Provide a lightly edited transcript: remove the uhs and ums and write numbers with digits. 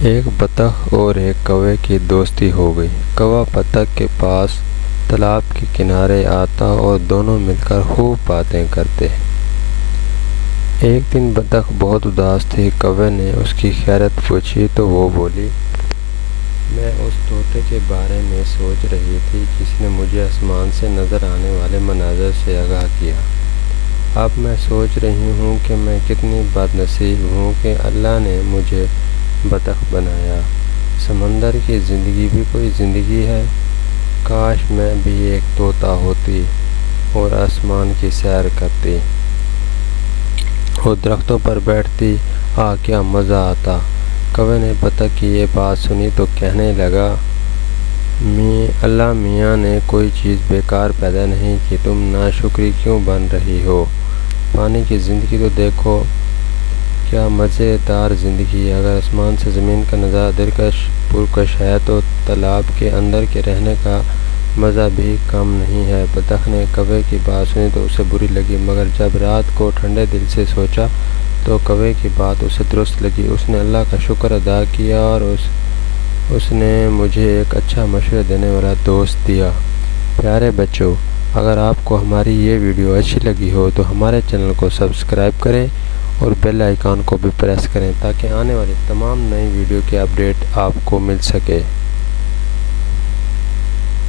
ایک بطخ اور ایک کوے کی دوستی ہو گئی۔ کوا بطخ کے پاس تالاب کے کنارے آتا اور دونوں مل کر خوب باتیں کرتے۔ ایک دن بطخ بہت اداس تھی۔ کوے نے اس کی خیریت پوچھی تو وہ بولی، میں اس طوطے کے بارے میں سوچ رہی تھی جس نے مجھے آسمان سے نظر آنے والے مناظر سے آگاہ کیا۔ اب میں سوچ رہی ہوں کہ میں کتنی بد نصیب ہوں کہ اللہ نے مجھے بطخ بنایا۔ سمندر کی زندگی بھی کوئی زندگی ہے۔ کاش میں بھی ایک طوطا ہوتی اور آسمان کی سیر کرتی اور درختوں پر بیٹھتی، کیا مزہ آتا۔ کوے نے بطخ کی یہ بات سنی تو کہنے لگا، اللہ میاں نے کوئی چیز بیکار پیدا نہیں کی، تم ناشکری کیوں بن رہی ہو؟ پانی کی زندگی تو دیکھو، کیا مزیدار زندگی ہے۔ اگر آسمان سے زمین کا نظارہ دلکش پرکش ہے تو تالاب کے اندر کے رہنے کا مزہ بھی کم نہیں ہے۔ بطخ نے کوے کی بات سنی تو اسے بری لگی، مگر جب رات کو ٹھنڈے دل سے سوچا تو کوے کی بات اسے درست لگی۔ اس نے اللہ کا شکر ادا کیا اور اس نے مجھے ایک اچھا مشورہ دینے والا دوست دیا۔ پیارے بچوں، اگر آپ کو ہماری یہ ویڈیو اچھی لگی ہو تو ہمارے چینل کو سبسکرائب کریں اور بیل آئیکن کو بھی پریس کریں تاکہ آنے والی تمام نئی ویڈیو کی اپڈیٹ آپ کو مل سکے۔